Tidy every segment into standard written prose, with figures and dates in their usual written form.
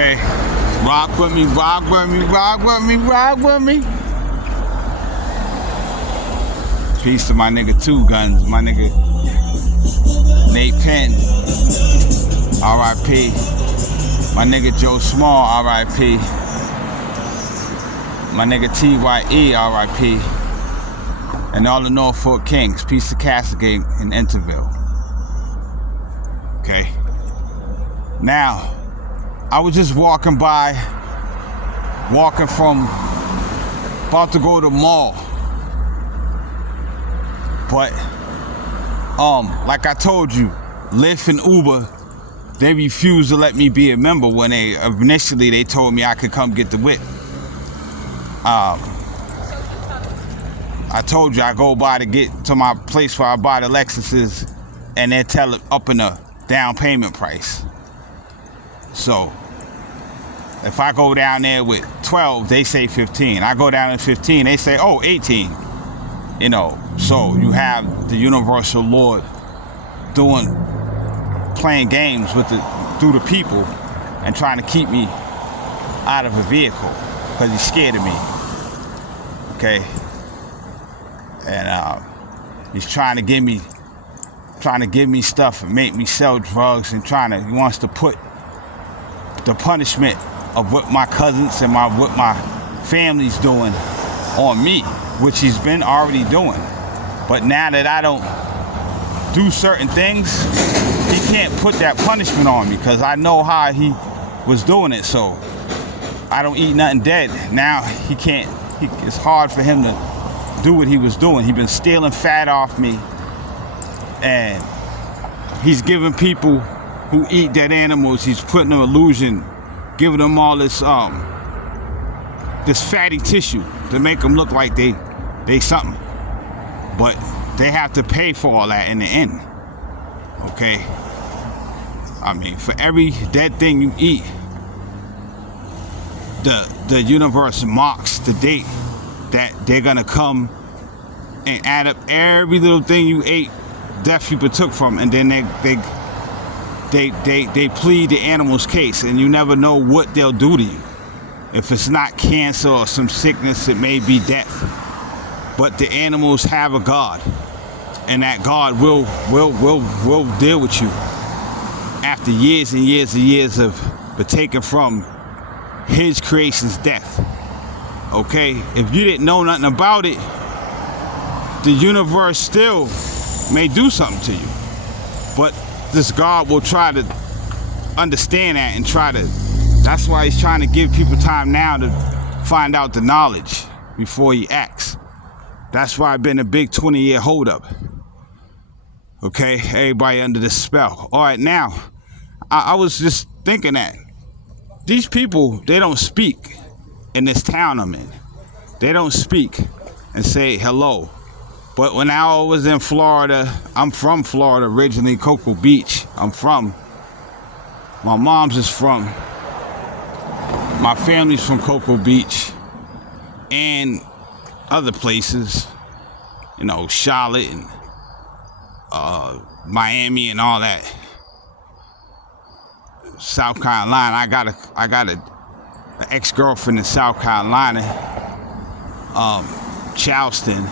Okay? Rock with me, rock with me, rock with me, rock with me. Peace to my nigga Two Guns, my nigga Nate Penn, R.I.P. My nigga Joe Small, R.I.P. My nigga T.Y.E., R.I.P. And all the Norfolk Kings, peace to Castlegate and Interville. Okay? Now, I was just walking from, about to go to the mall. But, like I told you, Lyft and Uber, they refused to let me be a member when initially they told me I could come get the whip. I told you I go by to get to my place where I buy the Lexuses and they tell it up in the down payment price. So, if I go down there with 12, they say 15. I go down to 15, they say, oh, 18. You know, so you have the universal Lord playing games through the people and trying to keep me out of a vehicle because he's scared of me. Okay? And he's trying to give me stuff and make me sell drugs and he wants to put the punishment of what my cousins and what my family's doing on me, which he's been already doing. But now that I don't do certain things, he can't put that punishment on me because I know how he was doing it. So I don't eat nothing dead. Now he can't. It's hard for him to do what he was doing. He's been stealing fat off me, and he's giving people who eat dead animals, he's putting an illusion, giving them all this fatty tissue to make them look like they something. But they have to pay for all that in the end. Okay? I mean, for every dead thing you eat, the universe marks the date that they're gonna come and add up every little thing you ate, death you partook from, and then they plead the animal's case, and you never know what they'll do to you. If it's not cancer or some sickness, it may be death. But the animals have a God, and that God will deal with you after years and years and years of partaking from his creation's death. Okay? If you didn't know nothing about it, the universe still may do something to you. But this God will try to understand that and that's why he's trying to give people time now to find out the knowledge before he acts. That's why I've been a big 20-year holdup. Okay, everybody under the spell. All right, now, I was just thinking that these people, they don't speak in this town I'm in. They don't speak and say hello. But when I was in Florida, I'm from Florida originally, Cocoa Beach. My mom's is from, my family's from Cocoa Beach and other places, you know, Charlotte and Miami and all that. South Carolina, I got an ex-girlfriend in South Carolina, Charleston,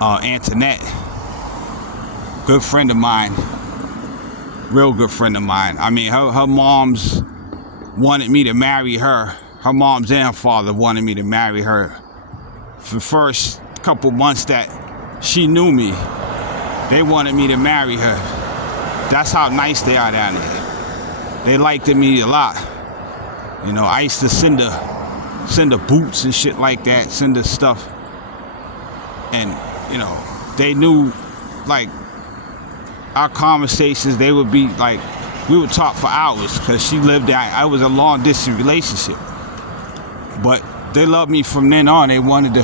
Antoinette, good friend of mine, real good friend of mine. I mean, her moms wanted me to marry her. Her moms and her father wanted me to marry her. For the first couple months that she knew me, they wanted me to marry her. That's how nice they are down there. They liked me a lot. You know, I used to send her boots and shit like that, send her stuff. And, you know, they knew, like, our conversations, they would be like, we would talk for hours because she lived there. I was a long distance relationship. But they loved me from then on. They wanted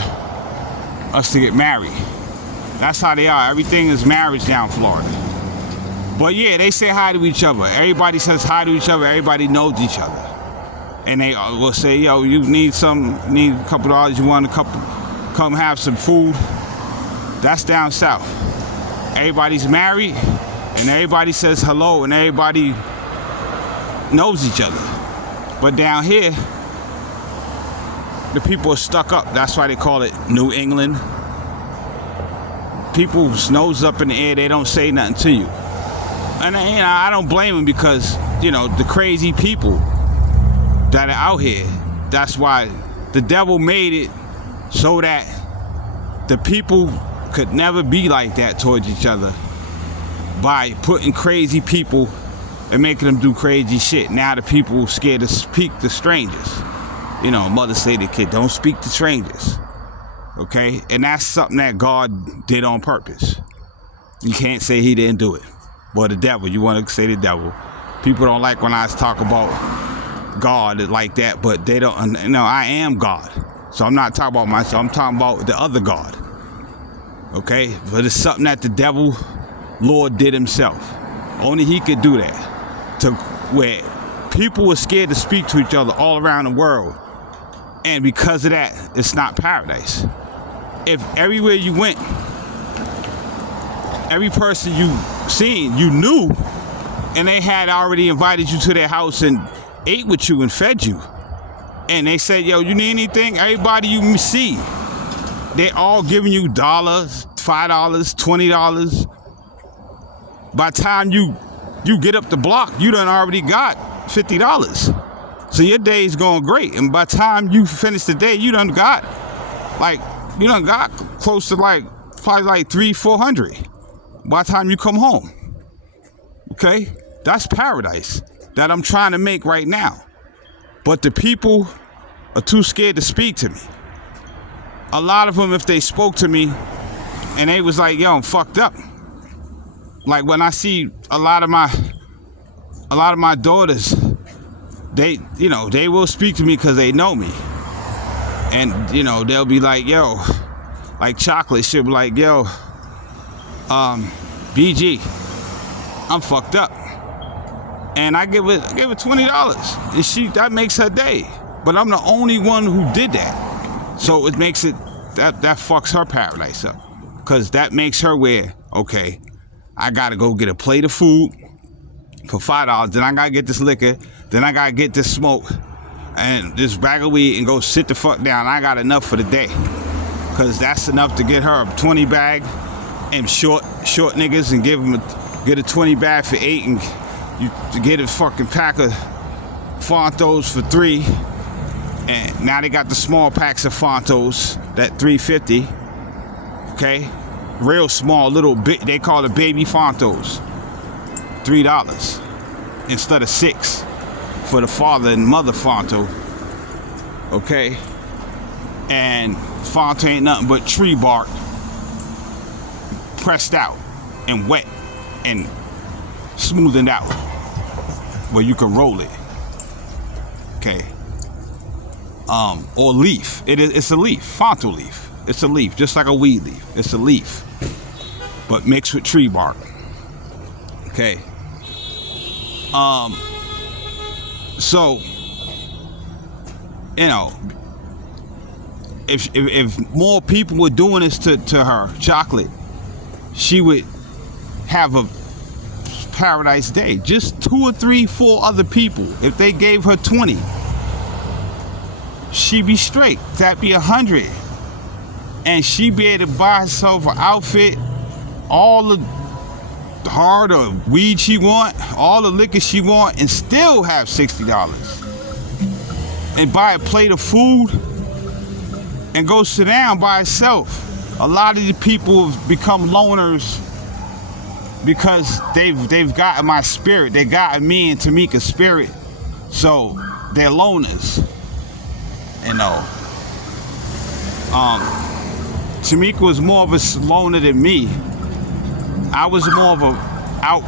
us to get married. That's how they are. Everything is marriage down in Florida. But yeah, they say hi to each other. Everybody says hi to each other. Everybody knows each other. And they will say, yo, you need a couple dollars, you want come have some food. That's down south. Everybody's married and everybody says hello and everybody knows each other. But down here, the people are stuck up. That's why they call it New England. People's nose up in the air, they don't say nothing to you. And I don't blame them because, the crazy people that are out here, that's why the devil made it so that the people could never be like that towards each other by putting crazy people and making them do crazy shit. Now the people scared to speak to strangers. Mother say to the kid, don't speak to strangers. Okay? And that's something that God did on purpose. You can't say he didn't do it. Well, the devil, you want to say the devil. People don't like when I talk about God like that, but they don't, I am God. So I'm not talking about myself, I'm talking about the other God. Okay? But it's something that the devil, Lord, did himself. Only he could do that. To where people were scared to speak to each other all around the world. And because of that, it's not paradise. If everywhere you went, every person you seen, you knew, and they had already invited you to their house and ate with you and fed you. And they said, yo, you need anything? Everybody you see, they all giving you $5, $20. By the time you get up the block, you done already got $50. So your day's going great. And by the time you finish the day, you done got close to probably like $300-400 by the time you come home. Okay? That's paradise that I'm trying to make right now. But the people are too scared to speak to me. A lot of them, if they spoke to me and they was like, yo, I'm fucked up. Like when I see a lot of my daughters, they will speak to me because they know me. And, they'll be like, yo, like Chocolate, she'll be like, yo, BG, I'm fucked up. And I give it $20. And that makes her day. But I'm the only one who did that. So it makes it, that fucks her paradise up. Because that makes her where, okay, I gotta go get a plate of food for $5. Then I gotta get this liquor. Then I gotta get this smoke and this bag of weed and go sit the fuck down. I got enough for the day. Cause that's enough to get her a 20 bag and short niggas and get a 20 bag for 8 and you get a fucking pack of Fontos for $3. And now they got the small packs of Fontos, that $3.50. Okay? Real small, little bit, they call it baby Fontos. $3 instead of $6 for the father and mother Fonto. Okay? And Fonto ain't nothing but tree bark pressed out and wet and smoothened out where you can roll it. Okay? Or leaf. It's a leaf. Fonto leaf. It's a leaf, just like a weed leaf. It's a leaf, but mixed with tree bark. Okay. So, if more people were doing this to her, Chocolate, she would have a paradise day. Just 2 or 3, 4 other people. If they gave her 20, she'd be straight. That'd be 100. And she be able to buy herself an outfit, all the hard or weed she want, all the liquor she want, and still have $60. And buy a plate of food and go sit down by herself. A lot of the people have become loners because they've gotten my spirit. They gotten me and Tamika's spirit. So they're loners. Tamika was more of a loner than me. I was more of a up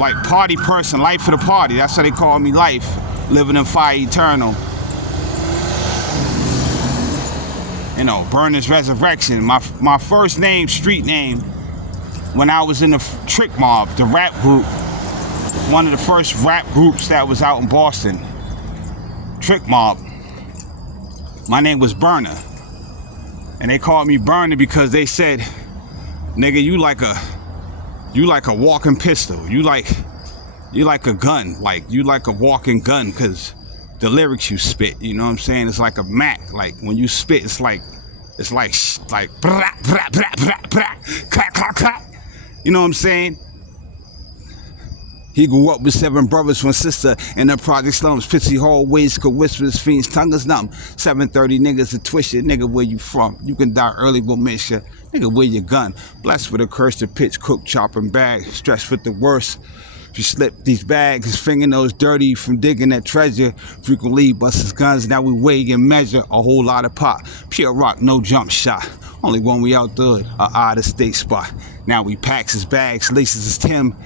like party person, life of the party. That's how they call me, life, living in fire eternal. Burner's Resurrection. My first name, street name, when I was in the Trick Mob, the rap group, one of the first rap groups that was out in Boston, Trick Mob. My name was Burner. And they called me Burner because they said, nigga, you like a walking pistol. You you like a gun, like you like a walking gun, because the lyrics you spit, you know what I'm saying? It's like a Mac. Like when you spit, it's like brah, brah, brah, brah, brah, crack, crack, crack. You know what I'm saying? He grew up with 7 brothers, 1 sister in the project slums. Pitsy hallways could whisper his fiends, tongue is numb. 730 niggas to twist you, nigga, where you from? You can die early, we'll miss you. Nigga, where your gun? Blessed with a curse to pitch, cook, chop, and bag. Stressed with the worst. If you slip these bags, his fingernails dirty from digging that treasure. Frequently bust his guns, now we weigh and measure a whole lot of pop. Pure rock, no jump shot. Only one we outdid, a out of state spot. Now we packs his bags, laces his Tim.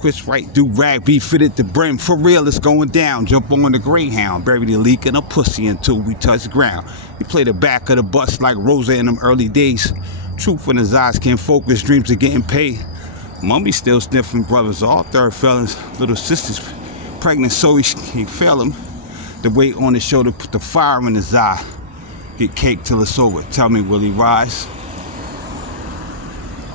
Chris Wright, do rag, be fitted to brim. For real, it's going down. Jump on the Greyhound, bury the leak in a pussy until we touch ground. He played the back of the bus like Rosa in them early days. Truth in his eyes, can't focus, dreams of getting paid. Mummy still sniffing brothers, all third felons. Little sister's pregnant, so he can't fail him. The weight on his shoulder, put the fire in his eye. Get cake till it's over. Tell me, will he rise?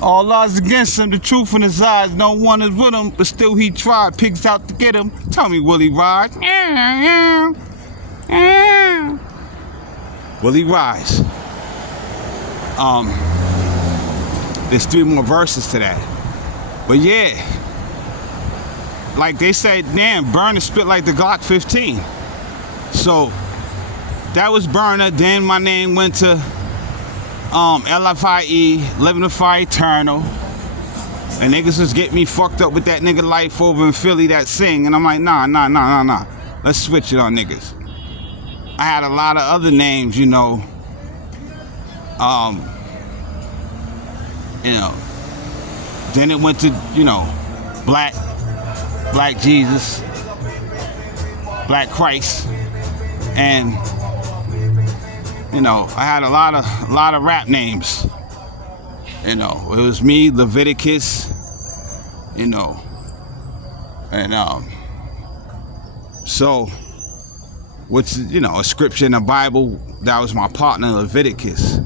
All odds against him, the truth in his eyes. No one is with him, but still he tried. Pigs out to get him. Tell me, will he rise? Will he rise? There's 3 more verses to that. But yeah, like they said, damn, Burner spit like the Glock 15. So that was Burner. Then my name went to LFIE, Living the Fire Eternal. And niggas was getting me fucked up with that nigga Life over in Philly that sing. And I'm like, nah. Let's switch it on niggas. I had a lot of other names, you know. Then it went to, you know, Black Jesus, Black Christ, and you know, I had a lot of rap names. You know, it was me, Leviticus, you know, and so, which, you know, a scripture in the Bible, that was my partner, Leviticus.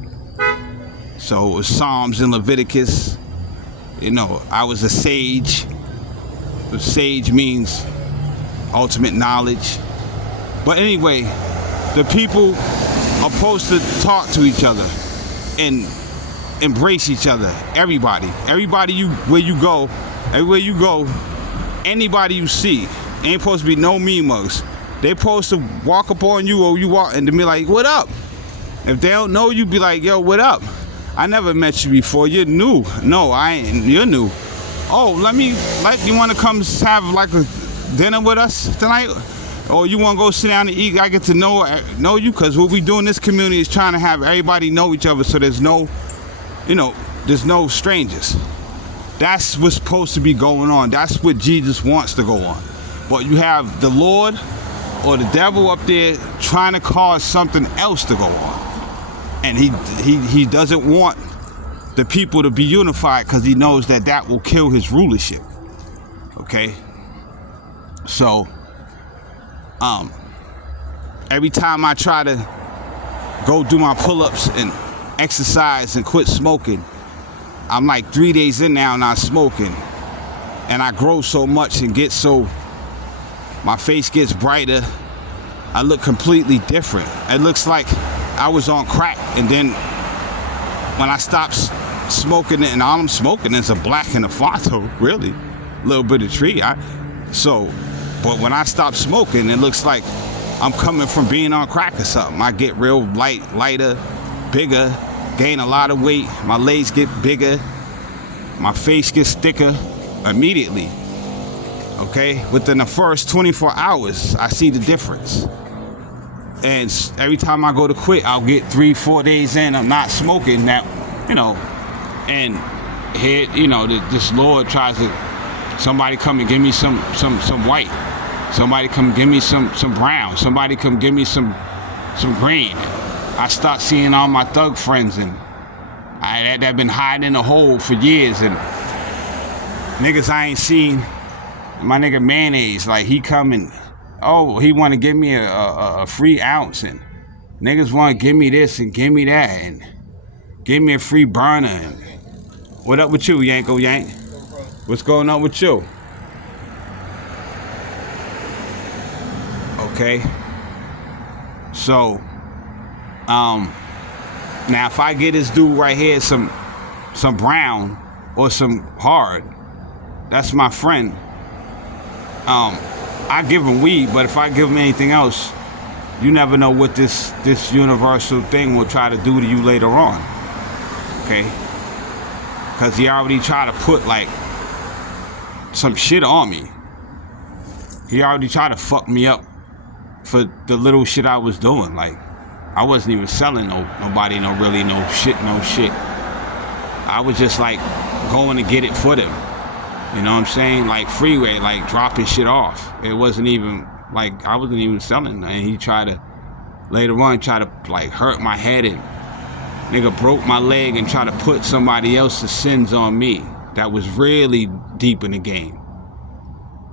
So it was Psalms and Leviticus. You know, I was a sage. The sage means ultimate knowledge. But anyway, the people are supposed to talk to each other and embrace each other. Everybody everywhere you go, anybody you see, ain't supposed to be no mean mugs. They supposed to walk up on you, or you walk and be like, what up? If they don't know you, be like, yo, what up? I never met you before. You're new. No, I ain't. You're new. Oh, you want to come have like a dinner with us tonight? Or you want to go sit down and eat? I get to know you, because what we do in this community is trying to have everybody know each other, so there's no, you know, there's no strangers. That's what's supposed to be going on. That's what Jesus wants to go on. But you have the Lord or the devil up there trying to cause something else to go on. And he doesn't want the people to be unified, because he knows that will kill his rulership. Okay? So, every time I try to go do my pull-ups and exercise and quit smoking, I'm like 3 days in now not smoking. And I grow so much and my face gets brighter. I look completely different. It looks like I was on crack, and then when I stopped smoking it, and all I'm smoking is a black and a Fonto, really, a little bit of tree. But when I stopped smoking, it looks like I'm coming from being on crack or something. I get real lighter, bigger, gain a lot of weight. My legs get bigger, my face gets thicker immediately. Okay, within the first 24 hours, I see the difference. And every time I go to quit, I'll get 3-4 days in, I'm not smoking that, you know, and here, you know, this Lord tries to, somebody come and give me some white, somebody come give me some brown, somebody come give me some green. I start seeing all my thug friends, and that been hiding in a hole for years, and niggas I ain't seen. My nigga Mayonnaise, like, he coming. Oh, he want to give me a free ounce, and niggas want to give me this and give me that, and give me a free burner. And what up with you, Yanko Yank? What's going on with you? Okay? So, now if I get this dude right here some brown or some hard, that's my friend. I give him weed, but if I give him anything else, you never know what this universal thing will try to do to you later on. Okay? Because he already tried to put like some shit on me. He already tried to fuck me up for the little shit I was doing. Like, I wasn't even selling nobody no shit. I was just like going to get it for them. You know what I'm saying? Like freeway, like dropping shit off. It wasn't even like I wasn't even selling. And he tried to later on like hurt my head and nigga broke my leg and tried to put somebody else's sins on me. That was really deep in the game.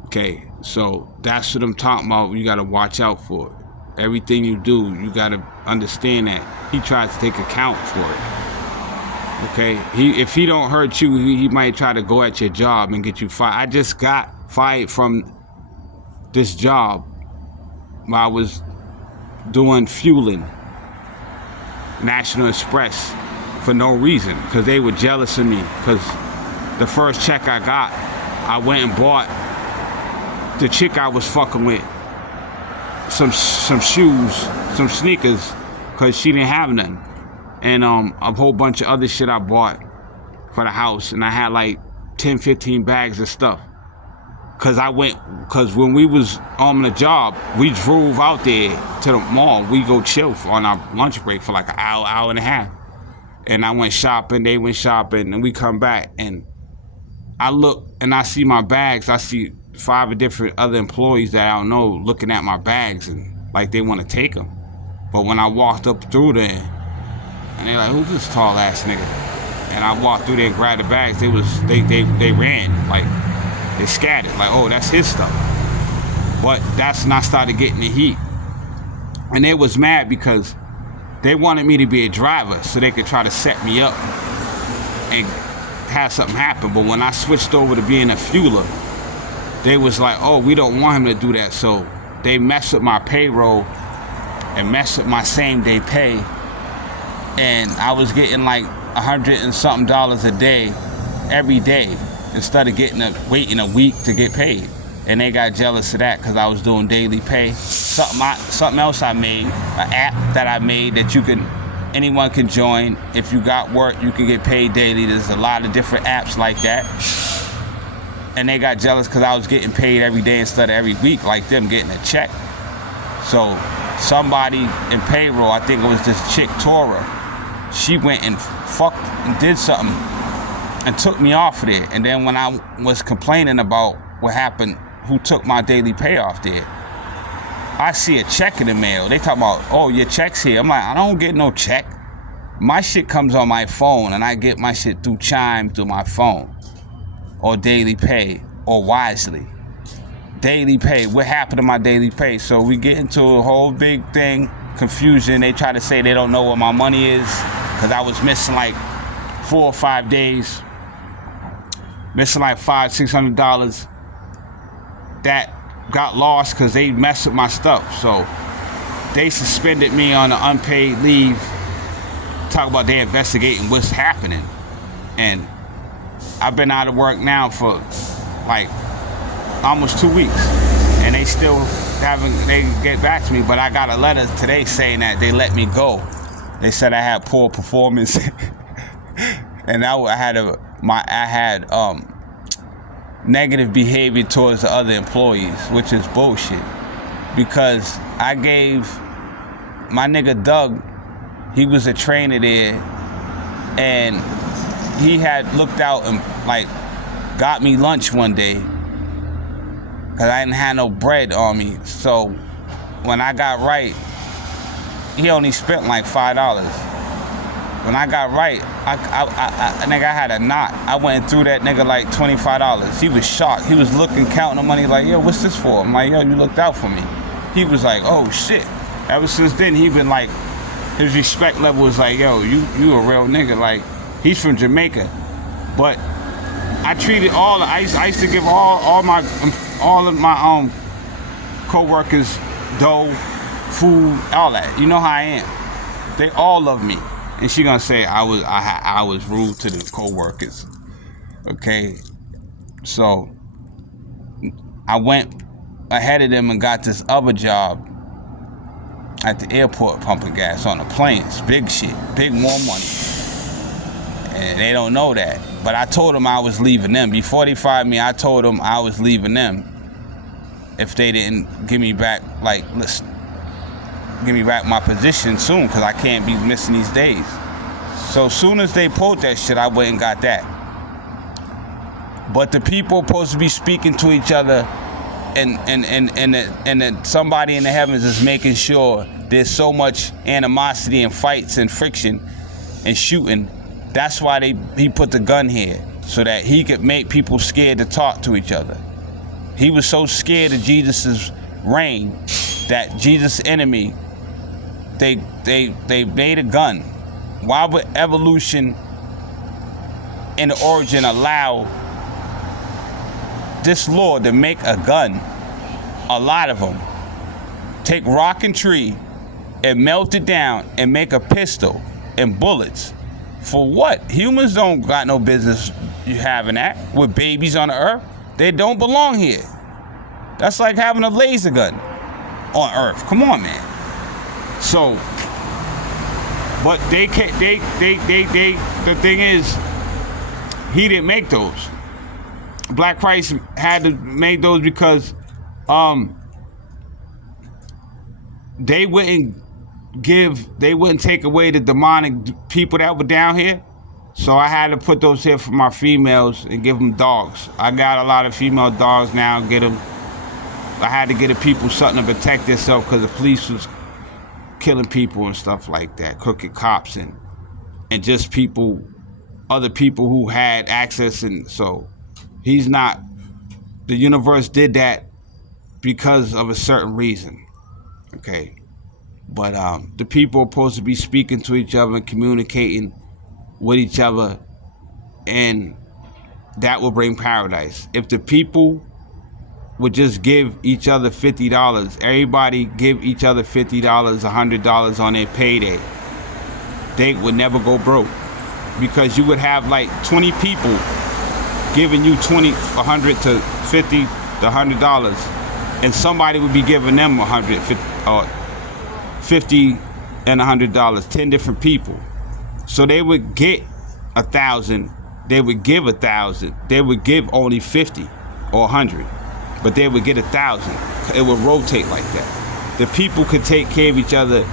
Okay, so that's what I'm talking about. You gotta watch out for it. Everything you do, you gotta understand that he tries to take account for it. Okay, if he don't hurt you, he might try to go at your job and get you fired. I just got fired from this job while I was doing fueling, National Express, for no reason, because they were jealous of me. Because the first check I got, I went and bought the chick I was fucking with some shoes, some sneakers, because she didn't have none. And a whole bunch of other shit I bought for the house. And I had like 10, 15 bags of stuff. Because when we was on the job, we drove out there to the mall. We go chill on our lunch break for like an hour and a half. And I went shopping, they went shopping, and we come back. And I look and I see my bags. I see 5 different other employees that I don't know looking at my bags and like they want to take them. But when I walked up through there, and they're like, who's this tall ass nigga? And I walked through there and grabbed the bags. They ran, like they scattered, like, oh, that's his stuff. But that's when I started getting the heat. And they was mad because they wanted me to be a driver so they could try to set me up and have something happen. But when I switched over to being a fueler, they was like, oh, we don't want him to do that. So they messed with my payroll and messed with my same day pay. And I was getting like $100 and something a day, every day, instead of waiting a week to get paid. And they got jealous of that because I was doing daily pay. Something else I made, an app that I made that anyone can join. If you got work, you can get paid daily. There's a lot of different apps like that. And they got jealous because I was getting paid every day instead of every week, like them getting a check. So somebody in payroll, I think it was this chick, Tora, she went and fucked and did something and took me off of there. And then when I was complaining about what happened, who took my daily pay off there, I see a check in the mail. They talking about, oh, your check's here. I'm like, I don't get no check. My shit comes on my phone, and I get my shit through Chime through my phone, or daily pay, or Wisely. Daily pay, what happened to my daily pay? So we get into a whole big thing, confusion. They try to say they don't know what my money is, because I was missing like 4 or 5 days, missing like $500-600 that got lost because they messed with my stuff. So they suspended me on an unpaid leave. Talk about they investigating what's happening. And I've been out of work now for like almost 2 weeks, and they still they get back to me. But I got a letter today saying that they let me go. They said I had poor performance, and I had negative behavior towards the other employees, which is bullshit. Because I gave my nigga Doug, he was a trainer there, and he had looked out and like got me lunch one day because I didn't have no bread on me. So when I got right, he only spent like $5. When I got right, I had a knot. I went through that nigga like $25. He was shocked. He was looking, counting the money like, yo, what's this for? I'm like, yo, you looked out for me. He was like, oh shit. Ever since then, he been like, his respect level was like, yo, you a real nigga. Like, he's from Jamaica. But I treated I used to give all of my co-workers dough, food, all that. You know how I am. They all love me. And she gonna say I was rude to the co-workers. Okay, so I went ahead of them and got this other job at the airport pumping gas on the planes. Big shit, big more money. And they don't know that. But I told them I was leaving them. Before they fired me, I told them I was leaving them if they didn't give me back, like, listen, give me back my position soon, because I can't be missing these days. So as soon as they pulled that shit, I went and got that. But the people supposed to be speaking to each other, and then somebody in the heavens is making sure there's so much animosity and fights and friction and shooting. That's why he put the gun here, so that he could make people scared to talk to each other. He was so scared of Jesus' reign that Jesus' enemy, they made a gun. Why would evolution in the origin allow this Lord to make a gun? A lot of them. Take rock and tree and melt it down and make a pistol and bullets. For what? Humans don't got no business you having that with babies on the earth. They don't belong here. That's like having a laser gun on earth. Come on, man. So, but the thing is, he didn't make those. Black Christ had to make those because they wouldn't take away the demonic people that were down here. So I had to put those here for my females and give them dogs. I got a lot of female dogs now. I had to get the people something to protect themselves because the police was killing people and stuff like that, crooked cops and just people, other people who had access. And so he's not, the universe did that because of a certain reason, okay? But the people are supposed to be speaking to each other and communicating with each other, and that will bring paradise. If the people would just give each other $50, everybody give each other $50, $100 on their payday, they would never go broke. Because you would have like 20 people giving you $100 to $50 to $100, and somebody would be giving them $50 and $100, 10 different people. So they would get 1,000, they would give 1,000, they would give only 50 or 100, but they would get 1,000. It would rotate like that. The people could take care of each other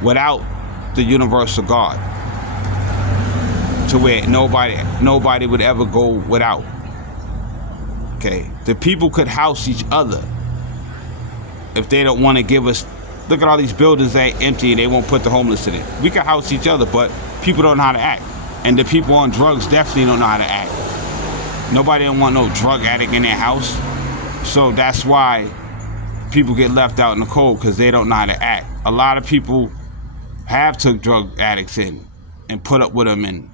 without the universal God, to where nobody would ever go without. Okay, the people could house each other if they don't want to give us. Look at all these buildings that ain't empty and they won't put the homeless in it. We can house each other, but people don't know how to act. And the people on drugs definitely don't know how to act. Nobody don't want no drug addict in their house. So that's why people get left out in the cold, because they don't know how to act. A lot of people have took drug addicts in and put up with them and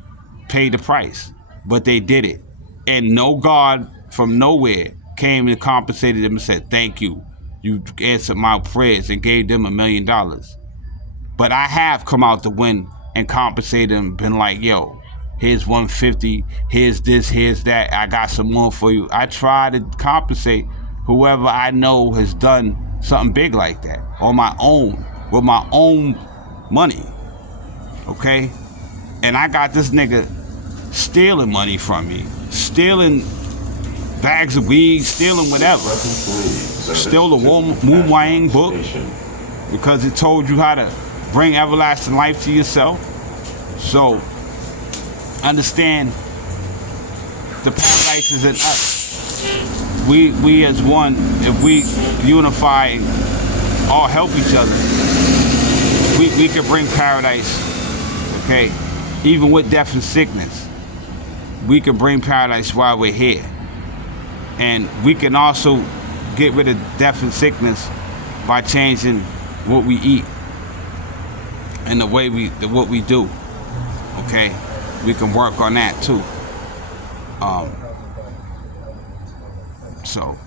paid the price, but they did it. And no God from nowhere came and compensated them and said, thank you. You answered my prayers, and gave them $1 million. But I have come out to win and compensated them, been like, yo, here's 150, here's this, here's that, I got some more for you. I try to compensate whoever I know has done something big like that on my own, with my own money, okay? And I got this nigga stealing money from me, stealing bags of weed, stealing whatever. Stole the Wu Wang book because it told you how to bring everlasting life to yourself. So understand, the paradise is in us. We as one, if we unify, all help each other, we can bring paradise, okay? Even with death and sickness, we can bring paradise while we're here. And we can also get rid of death and sickness by changing what we eat and the way what we do. Okay, we can work on that too. So